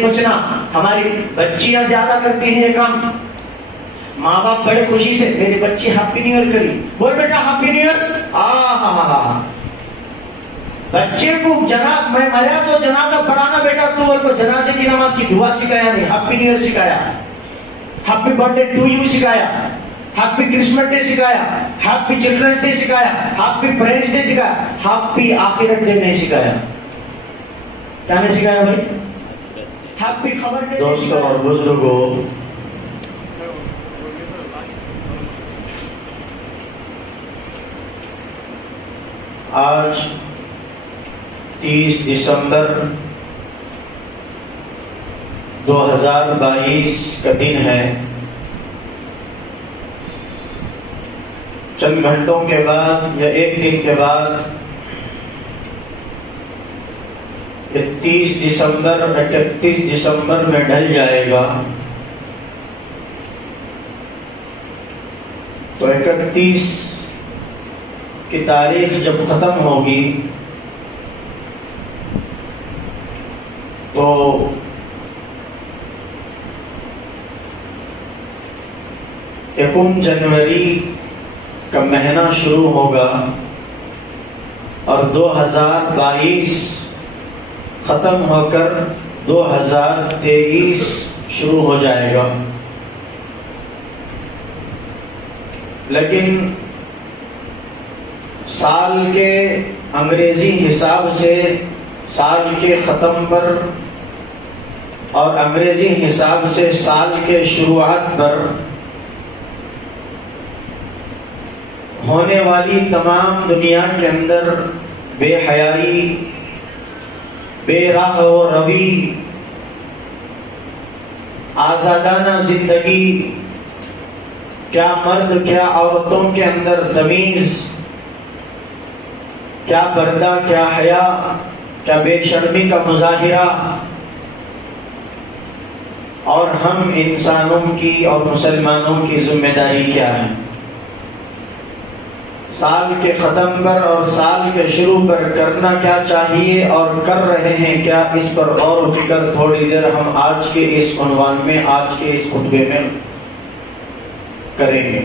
پوچھنا، ہماری بچیاں زیادہ کرتی ہیں یہ کام. ماں باپ بڑے خوشی سے میری بچی ہیپی نیو ایئر کری، بول بیٹا ہیپی نیو ایئر. بچے کو میں مریا تو جنازہ پڑھانا بیٹا، تو بول کو جنازے کی نماز کی دعا سکھایا نہیں، ہیپی نیو ایئر سکھایا، happy birthday to you سکھایا، ہیپی کرسمس ڈے سکھایا، ہیپی چلڈرنس ڈے سکھایا، ہیپی پیرنٹس ڈے سکھایا، ہیپی آخرت ڈے نہیں سکھایا. کیا نہیں سکھایا بھائی؟ ہیپی خبر ڈے. دوستوں اور بزرگوں، آج 30 دسمبر 2022 کا دن ہے. چند گھنٹوں کے بعد یا ایک دن کے بعد 30 دسمبر 31 دسمبر میں ڈھل جائے گا. تو 31 کی تاریخ جب ختم ہوگی تو 1 جنوری کا مہینہ شروع ہوگا اور 2022 ختم ہو کر 2023 شروع ہو جائے گا. لیکن سال کے انگریزی حساب سے سال کے ختم پر اور انگریزی حساب سے سال کے شروعات پر ہونے والی تمام دنیا کے اندر بے حیائی، بے راہ و روی، آزادانہ زندگی، کیا مرد کیا عورتوں کے اندر تمیز، کیا پردہ کیا حیا، کیا بے شرمی کا مظاہرہ، اور ہم انسانوں کی اور مسلمانوں کی ذمہ داری کیا ہے. سال کے ختم پر اور سال کے شروع پر کرنا کیا چاہیے اور کر رہے ہیں کیا، اس پر غور و فکر تھوڑی دیر ہم آج کے اس عنوان میں، آج کے اس خطبے میں کریں گے.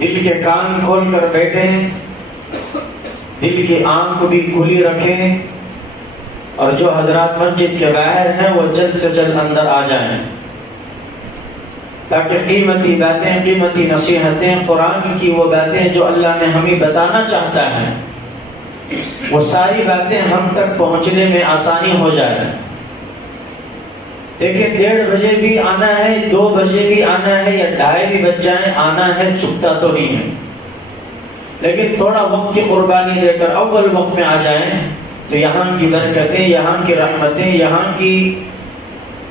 دل کے کان کھول کر بیٹھیں، دل کی آنکھ بھی کھلی رکھیں، اور جو حضرات مسجد کے باہر ہیں وہ جلد سے جلد اندر آ جائیں، تاکہ قیمتی باتیں، قیمتی نصیحتیں، قرآن کی وہ باتیں جو اللہ نے ہمیں بتانا چاہتا ہے، وہ ساری باتیں ہم تک پہنچنے میں آسانی ہو جائے. دیکھیں 1:30 بجے بھی آنا ہے، 2 بجے بھی آنا ہے، یا 2:30 بھی بج جائیں، آنا ہے، چھپتا تو نہیں ہے. لیکن تھوڑا وقت کی قربانی دے کر اول وقت میں آ جائیں تو یہاں کی برکتیں، یہاں کی رحمتیں، یہاں کی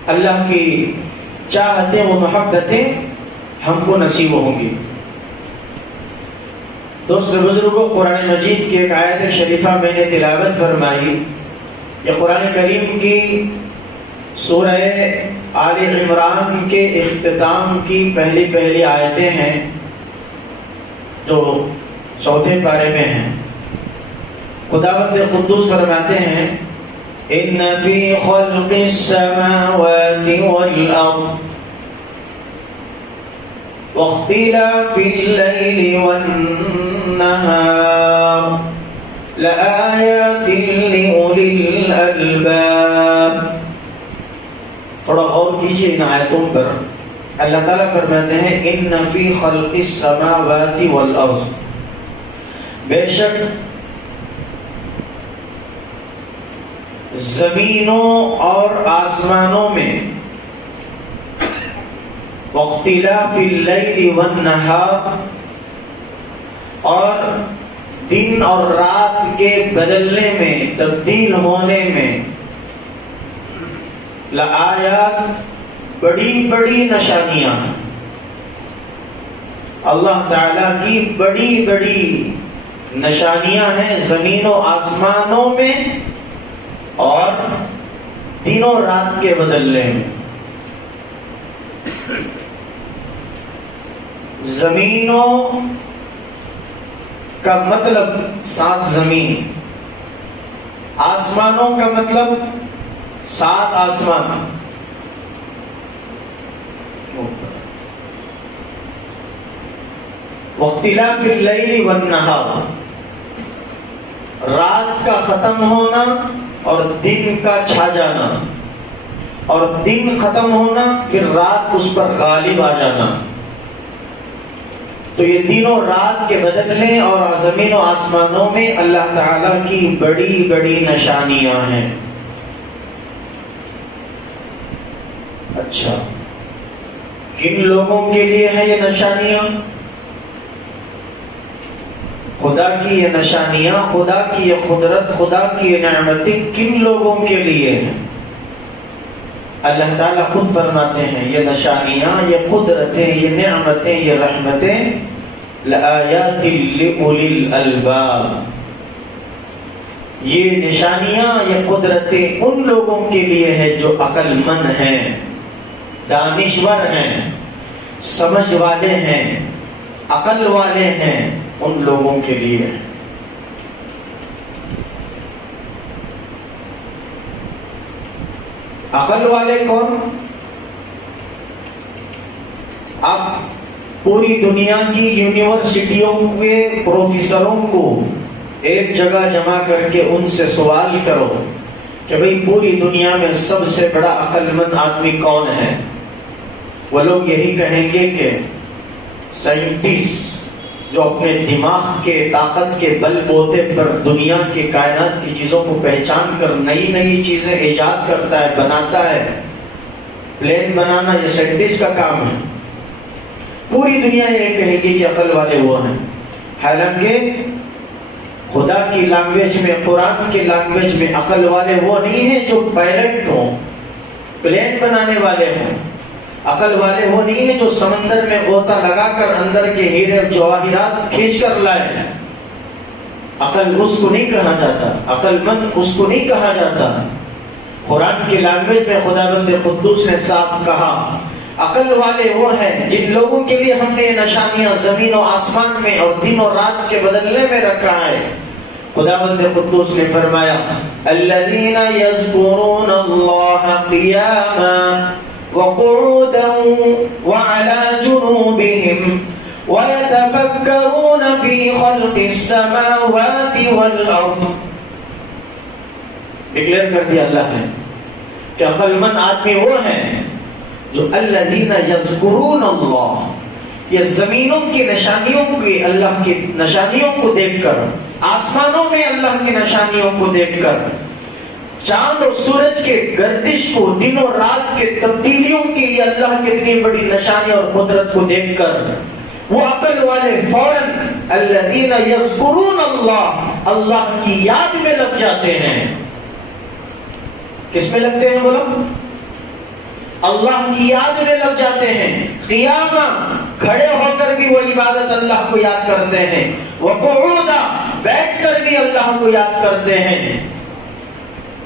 اللہ کی چاہتیں و محبتیں ہم کو نصیب ہوں گی. دوست بزرگوں، قرآن مجید کی ایک آیت شریفہ میں نے تلاوت فرمائی. یہ قرآن کریم کی سورہ آل عمران کے اختتام کی پہلی آیتیں ہیں جو 4 پارے میں ہیں. خداوند قدوس فرماتے ہیں ان فی خلق السماوات والارض واختلاف الليل والنهار لآیات لأولی الالباب. تھوڑا غور کیجئے ان آیتوں پر. اللہ تعالیٰ فرماتے ہیں ان فی خلق السماوات والارض، بے شک زمینوں اور آسمانوں میں، واختلاف اللیل والنہار، اور دن اور رات کے بدلنے میں، تبدیل ہونے میں، لآیات بڑی بڑی نشانیاں ہیں. اللہ تعالیٰ کی بڑی بڑی نشانیاں ہیں زمین و آسمانوں میں اور دنوں رات کے بدلنے میں. زمینوں کا مطلب 7 زمین، آسمانوں کا مطلب 7 آسمان واختلاف اللیل والنہار، رات کا ختم ہونا اور دن کا چھا جانا، اور دن ختم ہونا پھر رات اس پر غالب آ جانا. تو یہ دن و رات کے بدلنے اور زمین و آسمانوں میں اللہ تعالیٰ کی بڑی بڑی نشانیاں ہیں. اچھا، کن لوگوں کے لیے ہیں یہ نشانیاں؟ خدا کی یہ نشانیاں، خدا کی یہ قدرت، خدا کی یہ نعمتیں کن لوگوں کے لیے ہیں؟ اللہ تعالیٰ خود فرماتے ہیں یہ نشانیاں، یہ قدرتیں، یہ نعمتیں، یہ رحمتیں لآیات لأولی الالباب، یہ نشانیاں، یہ قدرتیں ان لوگوں کے لیے ہیں جو عقل مند ہیں، دانشور ہیں، سمجھ والے ہیں، عقل والے ہیں، ان لوگوں کے لیے. عقل والے کون؟ اب پوری دنیا کی یونیورسٹیوں کے پروفیسروں کو ایک جگہ جمع کر کے ان سے سوال کرو کہ بھئی پوری دنیا میں سب سے بڑا عقل مند آدمی کون ہے؟ وہ لوگ یہی کہیں گے کہ سائنٹسٹ جو اپنے دماغ کے طاقت کے بل بوتے پر دنیا کی کائنات کی چیزوں کو پہچان کر نئی نئی چیزیں ایجاد کرتا ہے، بناتا ہے. پلین بنانا یہ سائنٹسٹ کا کام ہے. پوری دنیا یہ کہے گی کہ عقل والے وہ ہیں. حالانکہ خدا کی لینگویج میں، قرآن کی لینگویج میں عقل والے وہ نہیں ہیں جو پائلٹ ہوں، پلین بنانے والے ہوں. عقل والے وہ نہیں ہیں جو سمندر میں غوطہ لگا کر اندر کے ہیرے جواہرات کھینچ کر لائے. عقل اس کو نہیں کہا جاتا، عقل مند اس کو نہیں کہا جاتا. قرآن کی لینگویج میں خداوند قدوس نے صاف کہا عقل والے وہ ہیں جن لوگوں کے لیے ہم نے نشانیاں زمین و آسمان میں اور دن و رات کے بدلنے میں رکھا ہے. خداوند قدوس نے فرمایا الذین یذکرون اللہ قیاما وقعودا وعلى جنوبهم ويتفكرون في خلق السماوات والأرض. ڈکلیئر کر دیا اللہ نے کہ عقل مند آدمی وہ ہیں جو الذین یذکرون اللہ، یہ زمینوں کی نشانیوں کی، اللہ کی نشانیوں کو دیکھ کر، آسمانوں میں اللہ کی نشانیوں کو دیکھ کر، چاند اور سورج کے گردش کو، دن اور رات کے تبدیلیوں کی، یہ اللہ کی اتنی بڑی نشانی اور قدرت کو دیکھ کر وہ عقل والے فوراً الذین یذکرون اللہ، اللہ کی یاد میں لگ جاتے ہیں. کس میں لگتے ہیں بولو؟ اللہ کی یاد میں لگ جاتے ہیں. قیامہ کھڑے ہو کر بھی وہ عبادت اللہ کو یاد کرتے ہیں، وقعودا بیٹھ کر بھی اللہ کو یاد کرتے ہیں،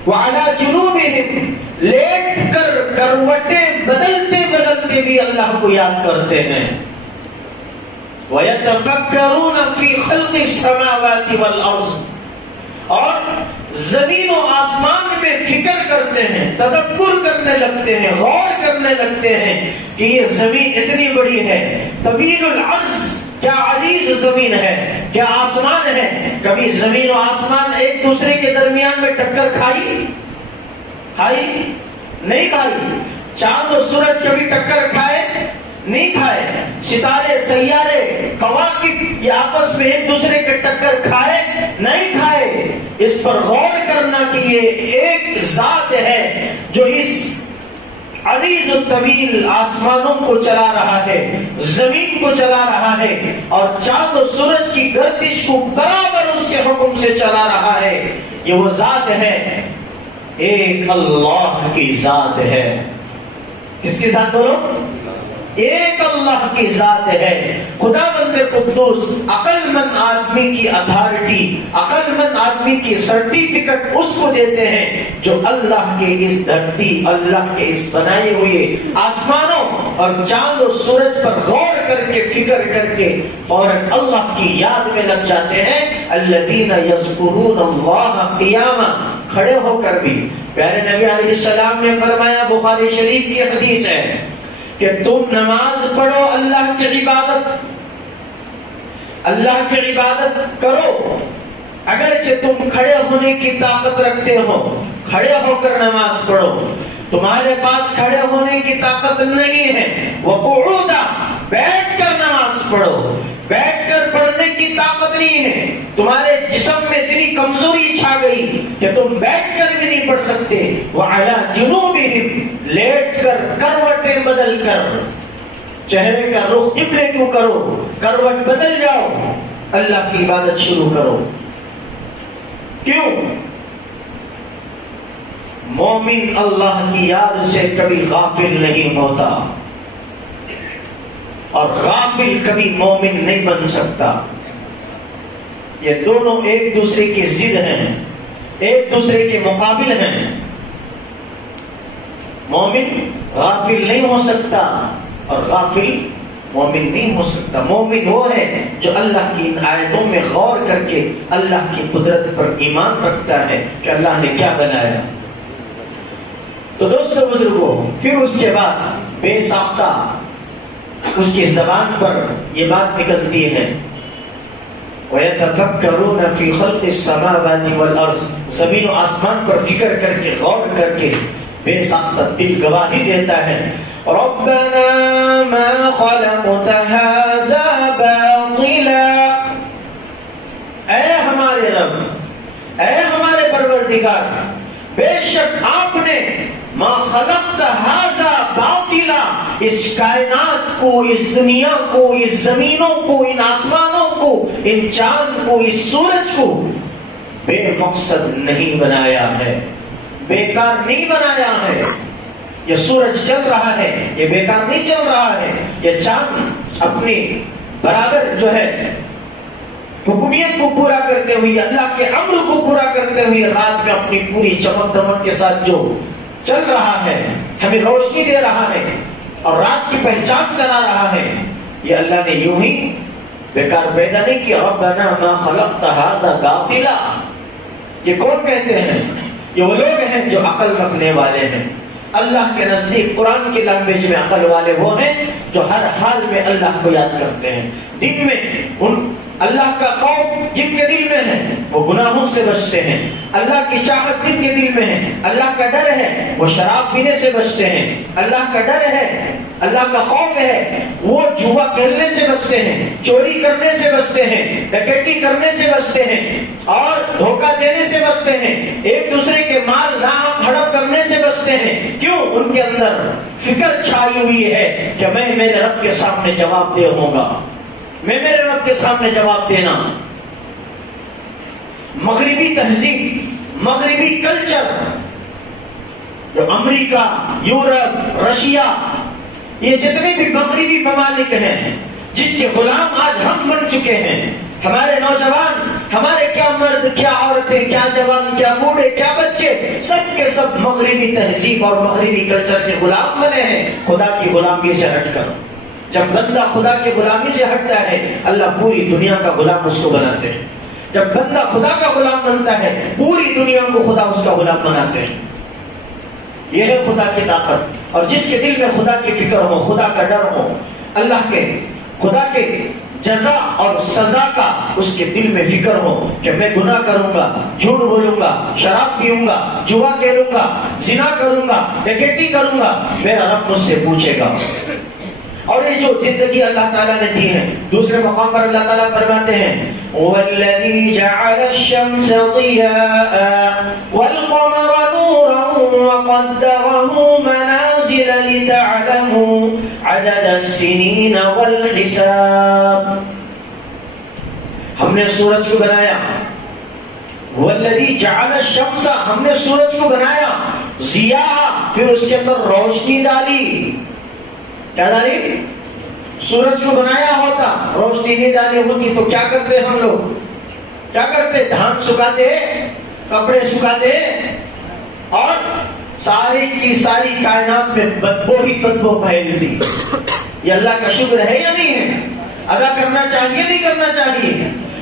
وعلی جنوبہم لیٹ کر کروٹیں بدلتے بدلتے بھی اللہ کو یاد کرتے ہیں، وَيَتَفَكَّرُونَ فِي خَلْقِ السَّمَاوَاتِ وَالْأَرْضِ، اور زمین و آسمان میں فکر کرتے ہیں، تدبر کرنے لگتے ہیں، غور کرنے لگتے ہیں کہ یہ زمین اتنی بڑی ہے، طویل العرض، کیا عریض زمین ہے، کیا آسمان ہے. کبھی زمین و آسمان ایک دوسرے کے درمیان میں ٹکر کھائی نہیں کھائی. چاند و سورج کبھی ٹکر کھائے نہیں کھائے. ستارے، سیارے، کواکب یہ آپس میں ایک دوسرے کے ٹکر کھائے نہیں کھائے. اس پر غور کرنا کہ یہ ایک ذات ہے جو اس عریض الطویل آسمانوں کو چلا رہا ہے، زمین کو چلا رہا ہے، اور چاند و سورج کی گردش کو برابر اس کے حکم سے چلا رہا ہے. یہ وہ ذات ہے، ایک اللہ کی ذات ہے. کس کی ذات بولو؟ ایک اللہ کی ذات ہے. خدا بند قدوس عقل مند آدمی کی اتھارٹی، عقل مند آدمی کی سرٹیفکیٹ اس کو دیتے ہیں جو اللہ کے اس دھرتی، اللہ کے اس بنائے ہوئے آسمانوں اور چاند و سورج پر غور کر کے فکر کر کے فوراً اللہ کی یاد میں لگ جاتے ہیں. الذین یذکرون اللہ قیاما، کھڑے ہو کر بھی. پیارے نبی علیہ السلام نے فرمایا، بخاری شریف کی حدیث ہے کہ تم نماز پڑھو، اللہ کی عبادت، اللہ کی عبادت کرو، اگرچہ تم کھڑے ہونے کی طاقت رکھتے ہو، کھڑے ہو کر نماز پڑھو. تمہارے پاس کھڑے ہونے کی طاقت نہیں ہے، وقعودا، بیٹھ کر نماز پڑھو. بیٹھ کر پڑھنے کی طاقت نہیں ہے، تمہارے جسم میں اتنی کمزوری چھا گئی کہ تم بیٹھ کر بھی نہیں پڑھ سکتے. وعلی جنوبہم، لیٹ کر، کروٹیں بدل کر، چہرے کا رخ قبلے کیوں کرو، کروٹ بدل جاؤ، اللہ کی عبادت شروع کرو. کیوں؟ مومن اللہ کی یاد سے کبھی غافل نہیں ہوتا، اور غافل کبھی مومن نہیں بن سکتا. یہ دونوں ایک دوسرے کی ضد ہیں، ایک دوسرے کے مقابل ہیں. مومن غافل نہیں ہو سکتا اور غافل مومن نہیں ہو سکتا. مومن وہ ہے جو اللہ کی ان آیتوں میں غور کر کے اللہ کی قدرت پر ایمان رکھتا ہے کہ اللہ نے کیا بنایا. تو دوستو بزرگوں، پھر اس کے بعد بے ساختہ اس کی زبان پر یہ بات نکلتی ہے، وَيَتَفَكَّرُونَ فِي خَلْقِ السَّمَاوَاتِ وَالْأَرْضِ، زمین و آسمان پر فکر کر کے، غور کر کے بے ساختہ دل گواہی دیتا ہے، رَبَّنَا مَا خَلَقْتَ هَذَا بَاطِلًا، اے ہمارے رب، اے ہمارے پروردگار، بے شک آپ نے ما خلقت هذا باطلا، اس کائنات کو، اس دنیا کو، اس زمینوں کو، ان آسمانوں کو، ان چاند کو، اس سورج کو بے مقصد نہیں بنایا ہے، بیکار نہیں بنایا ہے. یہ سورج چل رہا ہے، یہ بیکار نہیں چل رہا ہے. یہ چاند اپنی برابر جو ہے حکومت کو پورا کرتے ہوئے، اللہ کے امر کو پورا کرتے ہوئے، رات میں اپنی پوری چمک دمک کے ساتھ جو چل رہا ہے، ہمیں روشنی دے رہا ہے اور رات کی پہچان کرا رہا ہے، یہ اللہ نے یوں ہی بیکار پیدا نہیں کیا. ربنا ما خلقت هذا باطلا، یہ کون کہتے ہیں؟ یہ وہ لوگ ہیں جو عقل رکھنے والے ہیں. اللہ کے نزدیک قرآن کی لینگویج میں عقل والے وہ ہیں جو ہر حال میں اللہ کو یاد کرتے ہیں. دن میں ان اللہ کا خوف جن کے دل میں ہے وہ گناہوں سے بچتے ہیں. اللہ کی چاہت جن کے دل میں ہے، اللہ کا ڈر ہے، وہ شراب پینے سے بچتے ہیں. اللہ کا ڈر ہے، اللہ کا خوف ہے، وہ جوا کھیلنے سے بچتے ہیں، چوری کرنے سے بچتے ہیں، ڈکیتی کرنے سے بچتے ہیں، اور دھوکہ دینے سے بچتے ہیں، ایک دوسرے کے مال ناحق ہڑپ کرنے سے بچتے ہیں. کیوں؟ ان کے اندر فکر چھائی ہوئی ہے کہ میں میرے رب کے سامنے جواب دہ ہوں گا، میں میرے رب کے سامنے جواب دینا. مغربی تہذیب، مغربی کلچر، جو امریکہ، یورپ، رشیا، یہ جتنے بھی مغربی ممالک ہیں جس کے غلام آج ہم بن چکے ہیں. ہمارے نوجوان، ہمارے کیا مرد، کیا عورتیں، کیا جوان، کیا بوڑھے، کیا بچے، سب کے سب مغربی تہذیب اور مغربی کلچر کے غلام بنے ہیں، خدا کی غلامی سے ہٹ کر. جب بندہ خدا کی غلامی سے ہٹتا ہے، اللہ پوری دنیا کا غلام اس کو بناتے ہیں. جب بندہ خدا کا غلام بنتا ہے، پوری دنیا کو خدا اس کا غلام بناتے ہیں. یہ ہے خدا کی طاقت. اور جس کے دل میں خدا کی فکر ہو، خدا کا ڈر ہو، اللہ کے، خدا کے جزا اور سزا کا اس کے دل میں فکر ہو کہ میں گناہ کروں گا، جھوٹ بولوں گا، شراب پیوں گا، جوا کھیلوں گا، زنا کروں گا، ڈکیتی کروں گا، میرا رب مجھ سے پوچھے گا. اور یہ جو زندگی اللہ تعالیٰ نے دی ہے، دوسرے مقام پر اللہ تعالیٰ فرماتے ہیں وَالَّذِي جَعَلَ الشَّمْسَ ضِيَاءً وَالْقَمَرَ نُورًا وَقَدَّرَهُ مَنَازِلَ لِتَعْلَمُوا عَدَدَ السِّنِينَ وَالْحِسَابَ. ہم نے سورج کو بنایا، وَالَّذِي جَعَلَ الشَّمْسَ، ہم نے سورج کو بنایا، ضیاء، پھر اس کے اندر روشنی ڈالی. کیا ڈالی؟ سورج کو بنایا ہوتا، روشنی نہیں ڈالی ہوتی تو کیا کرتے ہم لوگ؟ کیا کرتے؟ دھان سکھاتے، کپڑے سکھاتے، اور ساری کی ساری کائنات میں بدبو ہی بدبو پھیلتی۔ یہ اللہ کا شکر ہے یا نہیں ہے؟ ادا کرنا چاہیے نہیں کرنا چاہیے؟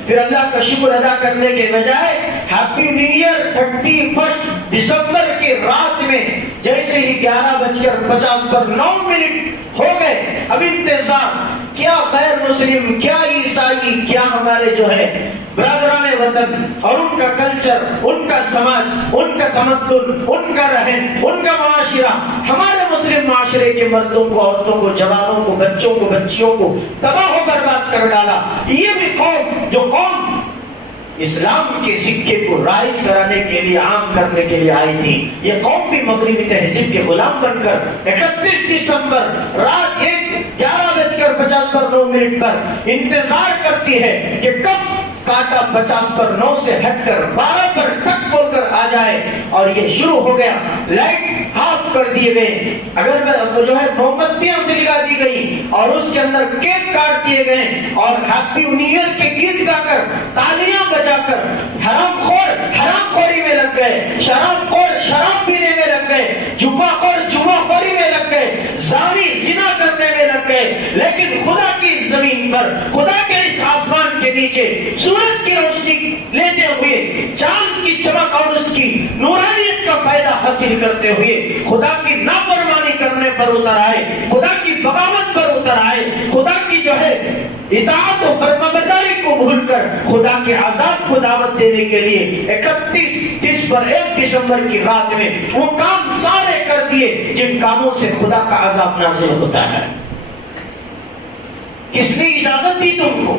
پھر اللہ کا شکر ادا کرنے کے بجائے ہیپی نیو ایئر 31 دسمبر کے رات میں جیسے ہی 11:50 ہو گئے، اب انتظار کیا غیر مسلم، کیا عیسائی، کیا ہمارے جو ہے برادران وطن اور ان کا کلچر، ان کا سماج، ان کا تمدن، ان کا رہن، ان کا معاشرہ، ہمارے مسلم معاشرے کے مردوں کو، عورتوں کو، جوانوں کو، بچوں کو، بچیوں کو تباہ و برباد کر ڈالا۔ یہ بھی قوم جو قوم اسلام کے سکے کو رائج کرانے کے لیے، عام کرنے کے لیے آئی تھی، یہ قوم بھی مغربی تہذیب کے غلام بن کر 31 دسمبر رات 11:50 پر انتظار کرتی ہے کہ کب کاٹا 50/9 سے ہٹ کر 12 پر ٹک بول کر آ جائے، اور یہ شروع ہو گیا۔ لائٹ آف کر دیے گئے، اگر جو ہے موم بتیاں سے لگا دی گئی، اور اس کے اندر کیک کاٹ دیے گئے، اور ہیپی نیو ایئر کے گیت گا کر، تالیاں بجا کر حرام خوری میں لگ گئے، شراب خور شراب پینے میں لگ گئے، جوا خور جوا خوری میں لگ گئے، زانی زنا کرنے میں لگ گئے۔ لیکن خدا کی زمین پر، خدا کے اس آسمان کے نیچے سورج کی روشنی لیتے ہوئے، چاند کی چمک اور اس کی نورانیت کا فائدہ حاصل کرتے ہوئے خدا کی نافرمانی کرنے پر اتر آئے، خدا کی بغاوت پر اتر آئے، خدا کی جو ہے اطاعت و فرمانبرداری کو بھول کر خدا کے عذاب کو دعوت دینے کے لیے 31 دسمبر کی رات میں وہ کام سارے کر دیے جن کاموں سے خدا کا عذاب نازل ہوتا ہے۔ کس نے اجازت دی تم کو؟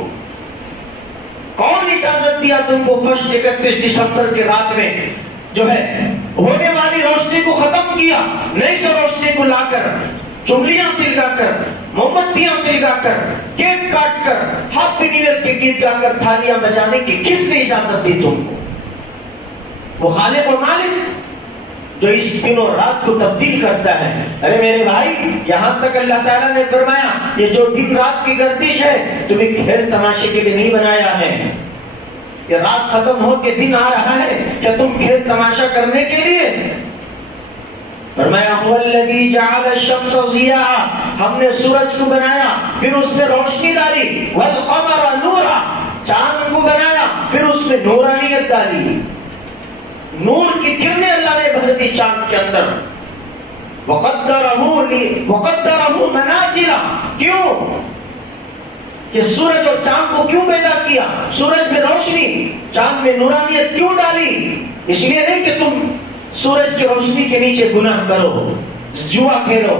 کون اجازت دیا تم کو 31 دسمبر کی رات میں جو ہے ہونے والی روشنی کو ختم کیا، نئی سے روشنی کو لا کر، چمڑیاں سے لگا کر، موم بتیاں سے لگا کر، کیک کاٹ کر، ہیپی نیو ایئر کے گیت گا کر تھالیاں بجانے کی کس نے اجازت دی تم کو؟ وہ خالق و مالک جو اس دن اور رات کو تبدیل کرتا ہے۔ ارے میرے بھائی، یہاں تک اللہ تعالیٰ نے فرمایا یہ جو دن رات کی گردش ہے تمہیں کھیل تماشے کے لیے نہیں بنایا ہے۔ یہ رات ختم ہو کے دن آ رہا ہے، کیا تم کھیل تماشا کرنے کے لیے؟ فرمایا هو الذی جعل الشمس ضیاء، ہم نے سورج کو بنایا پھر اس میں روشنی ڈالی، والقمر نورا، چاند کو بنایا پھر اس میں نورانیت ڈالی، نور کی کرنیں اللہ نے بھر دی چاند کے اندر۔ وقدرہ منازل، کیوں؟ یہ سورج اور چاند کو کیوں پیدا کیا؟ سورج میں روشنی، چاند میں نورانیت کیوں ڈالی؟ اس لیے نہیں کہ تم سورج کی روشنی کے نیچے گناہ کرو، جوا کھیلو،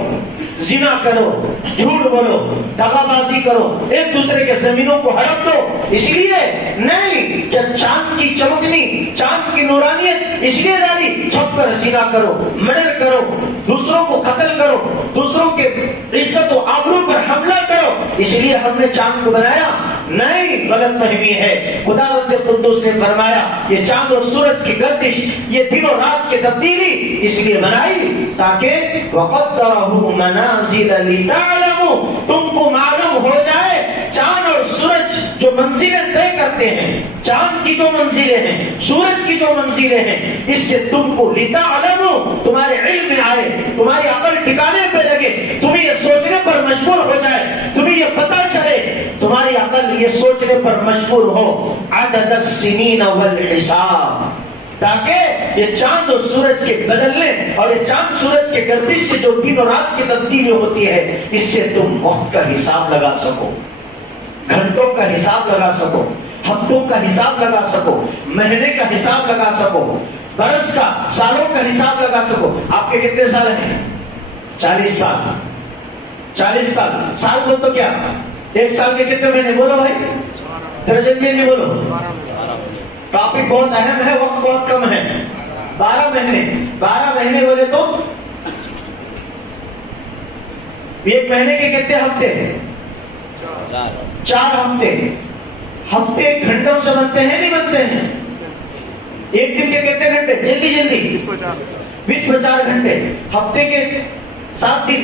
زنا کرو، جھوٹ بولو، دغا بازی کرو، ایک دوسرے کے زمینوں کو ہڑپ دو، اس لیے نہیں کہ چاند کی چمکنی، چاند کی نورانیت اس لیے ڈالی چھپ کر زنا کرو، مرڈر کرو، دوسروں کو قتل کرو، دوسروں کے عزت و آبرو پر حملہ کرو، اس لیے ہم نے چاند کو بنایا؟ نہیں، غلط فہمی ہے۔ خداوند قدوس نے فرمایا یہ چاند اور سورج کی گردش، یہ دن اور رات کی تبدیلی اس لیے بنائی تاکہ وقدرہ منازل لتعلموا، تم کو معلوم ہو جائے چاند اور سورج جو منزلیں طے کرتے ہیں، چاند کی جو منزلیں ہیں، سورج کی جو منزلیں ہیں، اس سے تم کو لتعلموا، تمہارے علم میں آئے، تمہاری عقل ٹھکانے پہ لگے، تمہیں یہ سوچنے پر مجبور ہو جائے، تمہیں یہ پتہ چلے، تمہاری عقل یہ سوچنے پر مجبور ہو عدد السنین والحساب، تاکہ یہ چاند اور سورج کے بدلنے اور یہ چاند سورج کے گردش سے جو دن اور رات کی تبدیلی ہوتی ہے اس سے تم وقت کا حساب لگا سکو، گھنٹوں کا حساب لگا سکو، ہفتوں کا حساب لگا سکو، مہینے کا حساب لگا سکو، برس کا، سالوں کا حساب لگا سکو۔ آپ کے کتنے سال ہیں؟ 40 سال۔ 40 سال، سال بول تو کیا، ایک سال کے کتنے مہینے؟ بولو بھائی، درجن جی بولو۔ ٹاپک بہت اہم ہے، وقت بہت کم ہے۔ 12 مہینے، 12 مہینے بولے تو ایک مہینے کے کتنے ہفتے ہیں؟ 4 ہفتے۔ ہفتے گھنٹوں سے بنتے ہیں نہیں بنتے ہیں؟ ایک دن کے کتنے گھنٹے؟ جلدی 20 پر 4 گھنٹے۔ ہفتے کے 7 دن،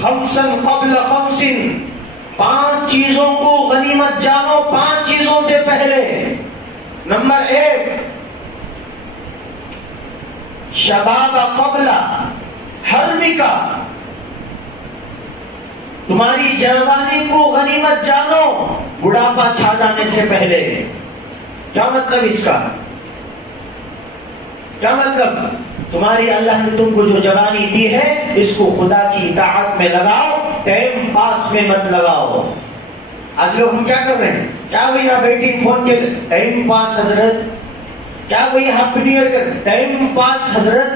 خمسن قبل خمسن، 5 چیزوں کو غنیمت جانو 5 چیزوں سے پہلے۔ نمبر 1، شباب قبل حرمکا، تمہاری جوانی کو غنیمت جانو بڑھاپا چھا جانے سے پہلے۔ کیا مطلب اس کا؟ کیا مطلب؟ تمہاری اللہ نے تم کو جو جوانی دی ہے اس کو خدا کی اطاعت میں لگاؤ، ٹائم پاس میں مت لگاؤ۔ آج لوگ ہم کیا کر رہے ہیں؟ کیا وہی بیٹنگ فون کے ٹائم پاس حضرت، کیا وہی ہیپی نیو ایئر کر ٹائم پاس حضرت،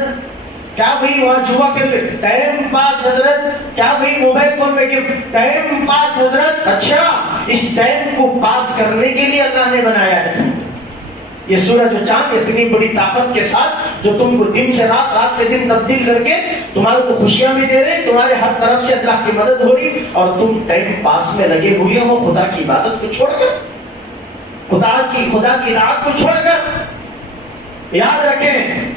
کیا وہی وہاں جوا کے ٹائم پاس حضرت، کیا وہی موبائل فون میں ٹائم پاس حضرت۔ اچھا، اس ٹائم کو پاس کرنے کے لیے اللہ نے بنایا ہے یہ سورج و چاند اتنی بڑی طاقت کے ساتھ، جو تم کو دن سے رات، رات سے دن تبدیل کر کے تمہارے کو خوشیاں بھی دے رہے، تمہارے ہر طرف سے اللہ کی مدد ہو رہی، اور تم ٹائم پاس میں لگے ہوئے ہو خدا کی عبادت کو چھوڑ کر، خدا کی اطاعت کو چھوڑ کر۔ یاد رکھیں،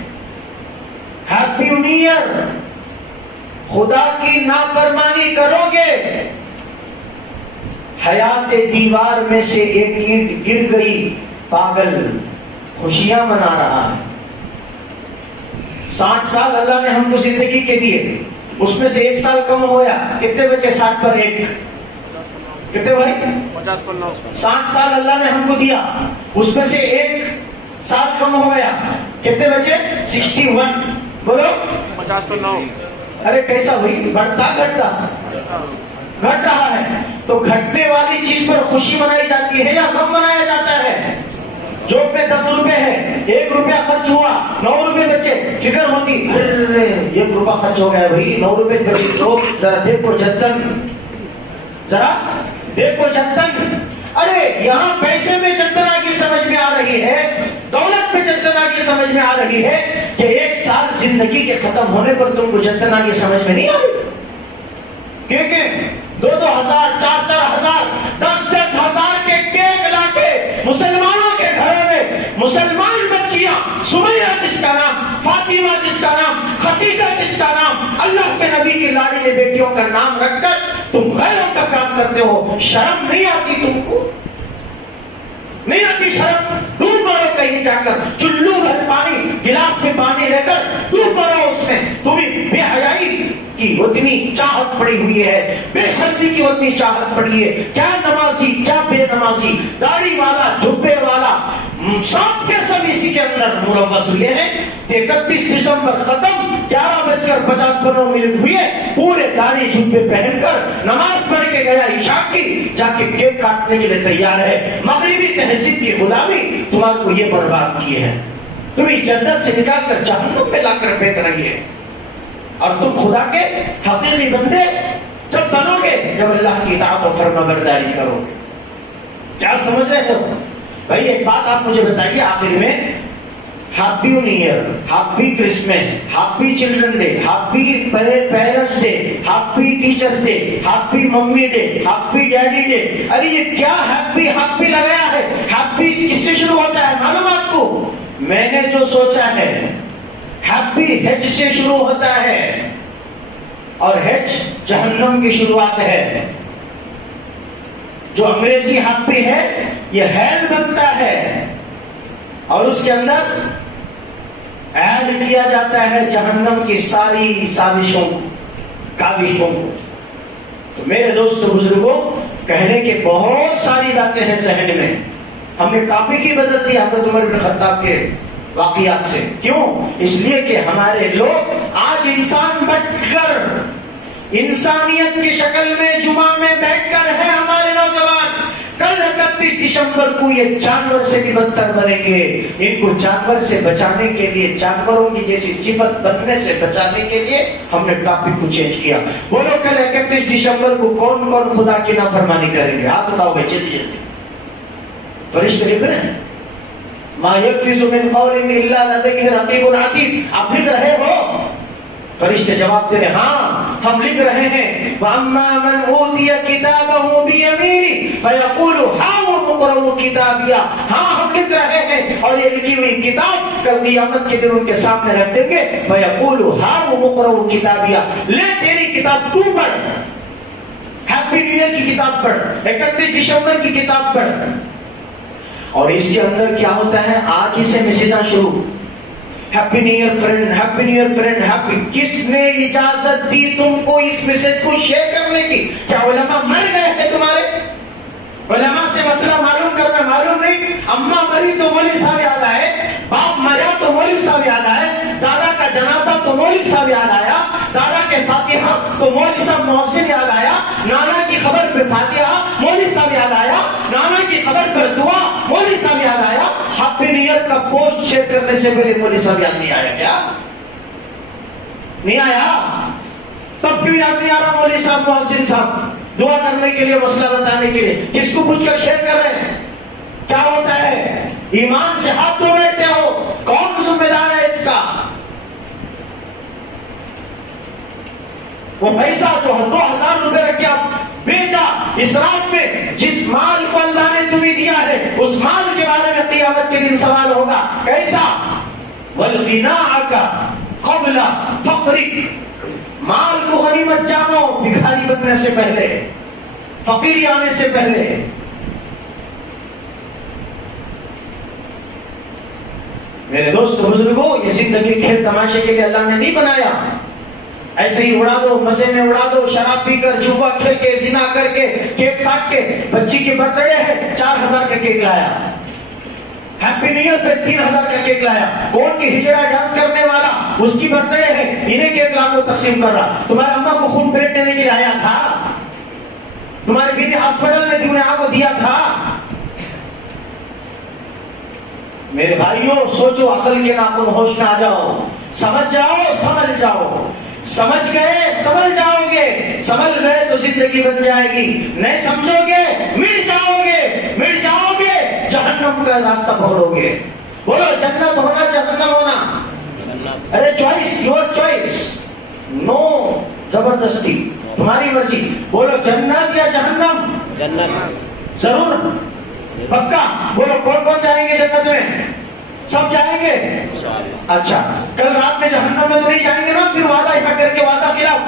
ہیپی نیو ایئر، خدا کی نافرمانی کرو گے، حیات دیوار میں سے ایک اینٹ گر گئی، پاگل خوشیاں منا رہا ہے۔ 60 سال اللہ نے ہم کو زندگی کے دیے، اس میں سے 1 سال کم ہویا، کتنے بچے؟ 60 پر 1 کتنے بھائی؟ 60 سال اللہ نے ہم کو دیا، اس میں سے 1 سال کم ہو گیا، کتنے بچے؟ 61۔ بولو 50 پر 9۔ ارے کیسا بھائی؟ بڑھتا گھٹتا؟ گھٹ رہا ہے۔ تو گھٹنے والی چیز پر خوشی منائی جاتی ہے یا غم منایا جاتا ہے؟ جوب میں 10 روپے ہے، 1 روپیہ خرچ ہوا، 9 روپے بچے، فکر ہوتی، ارے 1 روپیہ خرچ ہو گیا بھائی، 9 روپے بچے، تو ذرا دیکھو جتن، ذرا دیکھو جتن۔ ارے یہاں پیسے میں جتنا کی سمجھ میں آ رہی ہے، دولت میں جتنا کی سمجھ میں آ رہی ہے کہ 1 سال زندگی کے ختم ہونے پر تم کو جتنا کی سمجھ میں نہیں آ رہی، کیونکہ 2-2 ہزار، 4-4 ہزار، 10-10 ہزار کے کیک لا کے مسلمانوں کے گھروں میں مسلمان بچیاں، سمیہ جس کا نام، فاطمہ جس کا نام، خدیجہ جس کا نام، اللہ کے نبی کی لاڈلی بیٹیوں کا نام رکھ کر تم غیروں کا کام کرتے ہو، شرم نہیں آتی تم کو؟ نہیں آتی شرم؟ ڈوب مرو کہیں جا کر، چلو بھر پانی، گلاس میں پانی لے کر ڈوب مرو اس میں۔ تمہیں بے حیائی کی اتنی چاہت پڑی ہوئی ہے، بے شرمی کی اتنی چاہت پڑی ہے، کیا نمازی کیا بے نمازی، داڑھی والا جھبے والا، سب کے سب اسی کے اندر ملوث ہوئے ہیں۔ 31 دسمبر ختم، 11:50 ہوئے، پورے داڑھی جھبے پہن کر نماز پڑھ کے گیا عشاء کی، جا کے کیک کاٹنے کے لیے تیار ہے۔ مغربی تہذیب کی غلامی تمہارے کو یہ برباد کی ہے، تمہیں جنت سے نکال کر جہنم میں لا کر پھینک رہی ہے، اور تم خدا کے حقیقی بندے جب بنو گے جب اللہ کی اطاعت و فرما برداری کرو گے۔ کیا سمجھ رہے ہو بھائی؟ ایک بات آپ مجھے بتائیے آخر میں، happy new year, happy Christmas, happy children day, happy parents day, happy teachers day, happy mummy day, happy daddy day, ارے یہ کیا ہیپی ہیپی لگایا ہے؟ ہیپی کس سے شروع ہوتا ہے معلوم آپ کو؟ میں نے جو سوچا ہے، ہیپی ہیچ سے شروع ہوتا ہے، اور ہیچ جہنم کی شروعات ہے۔ جو انگریزی ہیپی ہے یہ ہیل بنتا ہے، اور اس کے اندر ایڈ کیا جاتا ہے جہنم کی ساری سازشوں کاوشوں کو۔ تو میرے دوستو بزرگوں، کہنے کے بہت ساری باتیں ہیں ذہن میں، ہم نے ٹاپک ہی بدل دیا حضرت عمر بن خطاب کے واقعات سے۔ کیوں؟ اس لیے کہ ہمارے لوگ آج انسان بن کر، انسانیت کی شکل میں جمعہ میں بیٹھ کر ہیں ہمارے نوجوان، کل 31 دسمبر کو یہ جانور سے بھی بدتر بنیں گے۔ ان کو جانور سے بچانے کے لیے، جانوروں کی جیسی صفت بننے سے بچانے کے لیے ہم نے ٹاپک کو چینج کیا۔ بولو کل 31 دسمبر کو کون کون خدا کی نافرمانی کریں گے؟ ہاتھ اٹھاؤ بھائی، جلدی جلدی۔ فرشتے لکھ رہے ہیں، ما یلفظ من قول الا لدیہ رقیب عتید، آپ لکھ رہے ہو؟ فرشتے جواب دے رہے، ہاں ہم لکھ رہے ہیں وَأَمَّا مَنْ أُوتِيَ كِتَابَهُ بِيَمِينِهِ فَيَقُولُ هَاؤُمُ اقْرَءُوا کتابیہ. ہاں ہم لکھ رہے ہیں اور یہ لکھی ہوئی کتاب کل قیامت کے دن ان کے سامنے رکھ دیں گے. فَيَقُولُ هَاؤُمُ اقْرَءُوا کتابیہ. لے تیری کتاب تو پڑھ. ہیپی نیو ایئر کی کتاب پڑھ, 31 دسمبر کی کتاب پڑھ. اور اس کے اندر کیا ہوتا ہے, آج ہی سے میسیجاں شروع, happy new year friend, happy new year friend, happy. کس نے اجازت دی تم کو اس میسج کو شیئر کرنے کی؟ کیا علماء مر گئے ہیں تمہارے؟ علماء سے مسئلہ معلوم کرنا معلوم نہیں؟ اماں مری تو مولوی صاحب یاد آئے, باپ مرا تو مولوی صاحب یاد آئے, دادا کا جنازہ تو مولوی صاحب یاد آیا, دادا کے فاتحہ تو مولوی صاحب محسن یاد آیا, نانا کی خبر پہ فاتحہ مولوی صاحب یاد آیا, نانا کی خبر پر دعا مولوی صاحب یاد آیا. ہیپی نیو ایئر کا پوسٹ شیئر کرنے سے پہلے مولوی صاحب یاد نہیں آیا؟ کیا نہیں آیا؟ تب بھی یاد نہیں آ رہا مولوی صاحب محسن صاحب دعا کرنے کے لیے, مسئلہ بتانے کے لیے؟ کس کو پوچھ کر شیئر کر رہے ہیں؟ کیا ہوتا ہے؟ ایمان سے ہاتھ دھو بیٹھتے ہو, کون ذمہ دار ہے اس کا؟ وہ پیسہ جو 2000 روپے رکھ کے آپ بیچا اسراف میں, جس مال کو اللہ نے تمہیں دیا ہے اس مال کے بارے میں قیامت کے دن سوال ہوگا. کیسا؟ وَالْغِنَاءَكَ قَبْلَ فَقْرِكَ. مال کو غنیمت جانو بھکاری بننے سے پہلے, فقیری آنے سے پہلے. میرے دوست بزرگوں, یہ زندگی کھیل تماشے کے لیے اللہ نے نہیں بنایا. ایسے ہی اڑا دو, مزے میں اڑا دو, شراب پی کر, جوا کھیل کے, زنا کر کے, کیک کاٹ کے. بچی کی برتھ ڈے ہے, 4000 کا کیک لایا. ہیپی نیو ایئر پہ 3000 کا کیک لایا. کون کی ہجڑا ڈانس کرنے والا, اس کی برتھ ڈے ہے, انہیں کیک لا کو تقسیم کر رہا. تمہارے اماں کو خون پیٹ دینے کے لیے آیا تھا؟ تمہاری بیوی ہاسپٹل میں تھی, انہیں آپ کو دیا تھا؟ میرے بھائیوں سوچو, عقل کے ناخن ہوش میں آ جاؤ, سمجھ جاؤ, سمجھ جاؤ. سمجھ گئے سمجھ جاؤ گے, سمجھ گئے تو زندگی بن جائے گی. نہیں سمجھو گے مٹ جاؤ گے, مٹ جاؤ گے جہنم کا راستہ پکڑو گے. بولو جنت ہونا جہنم ہونا؟ ارے چوائس, یور چوائس, نو زبردستی, تمہاری مرضی. بولو جنت یا جہنم؟ جنت. ضرور پکا؟ بولو کون کون جائیں گے جنت میں؟ سب جائیں گے؟ اچھا, کل رات میں جہنم میں تو نہیں جائیں گے نا, پھر وعدہ یہاں کر کے وعدہ خلاف.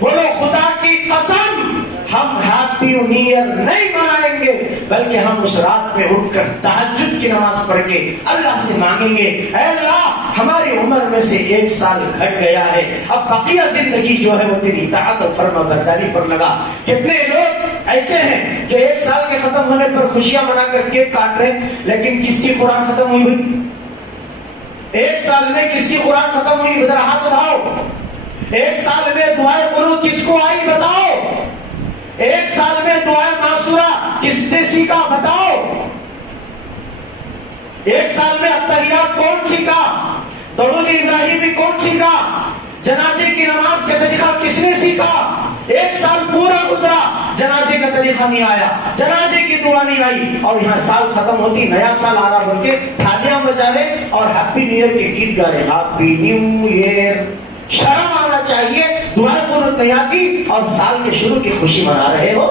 بولو خدا کی قسم ہم ہیپی نیو ایئر نہیں منائیں گے, بلکہ ہم اس رات میں اٹھ کر تہجد کی نماز پڑھ کے اللہ سے مانگیں گے, اے اللہ ہماری عمر میں سے 1 سال گھٹ گیا ہے, اب بقیہ زندگی جو ہے وہ تیری اطاعت اور فرما برداری پر لگا. کتنے لوگ ایسے ہیں جو 1 سال کے ختم ہونے پر خوشیاں منا کر کیک کاٹ رہے ہیں, لیکن کس کی قرآن ختم ہوئی بھائی؟ 1 سال میں کس کی قرآن ختم ہوئی؟ ذرا ہاتھ اٹھاؤ. 1 سال میں دعائیں قنوت کس کو آئی بتاؤ؟ 1 سال میں دعائیں معصورہ کس نے سیکھا بتاؤ؟ 1 سال میں التحیات کون سیکھا؟ درود ابراہیمی کون سیکھا؟ جنازے کی نماز کا طریقہ کس نے سیکھا؟ 1 سال پورا گزرا, جنازے کا طریقہ نہیں آیا, جنازے کی دعا نہیں آئی, اور یہاں سال ختم ہوتی, نیا سال آ رہا بول کے تھالیاں بجا رہے اور ہیپی نیو ایئر کے گیت گا رہے. ہیپی نیو ایئر, شرم آنا چاہیے. دعائیں قنوت نہیں آتی اور سال کے شروع کی خوشی منا رہے ہو.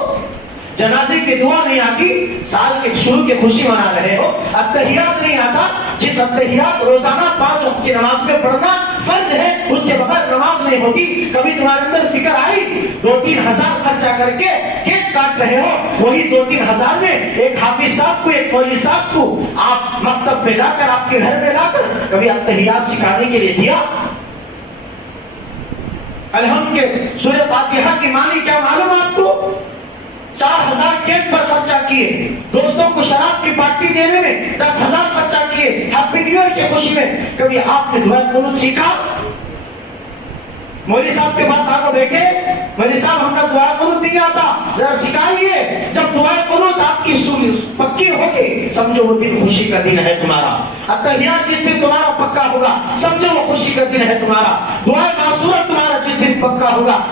جنازے کی دعا نہیں آتی, سال کے شروع کی خوشی منا رہے ہو. التحیات نہیں آتا, جس التحیات روزانہ 5 وقت کی نماز میں پڑھنا فرض ہے, اس کے بغیر نماز نہیں ہوتی. کبھی تمہارے اندر فکر آئی 2-3 ہزار خرچہ کر کے کیک کاٹ رہے ہو, وہی 2-3 ہزار میں ایک حافظ صاحب کو, ایک مولوی صاحب کو آپ مکتب میں لا کر, آپ کے گھر میں لا کر کبھی التحیات سکھانے کے لیے دیا؟ الحمد کے سورہ فاتحہ کی معنی کیا معلوم آپ کو؟ 4000 کیک پر خرچہ کیے, دوستوں کو شراب کی پارٹی دینے میں 10,000 خرچہ کیے, ہیپی نیو ایئر کی خوشی میں. کبھی آپ نے دعائیں قنوت سیکھا؟ مولوی صاحب کے پاس آ بیٹھے, مولوی صاحب ہم کا دعائیں قنوت نہیں آتا, ذرا سکھائیے. جب دعائیں قنوت آپ کی پکی ہوگی, سمجھو وہ دن خوشی کا دن ہے تمہارا. التحیات جس دن تمہارا پکا ہوگا, سمجھو وہ خوشی کا دن ہے تمہارا. دعائیں معصورہ تمہارا جس دن پکا ہوگا,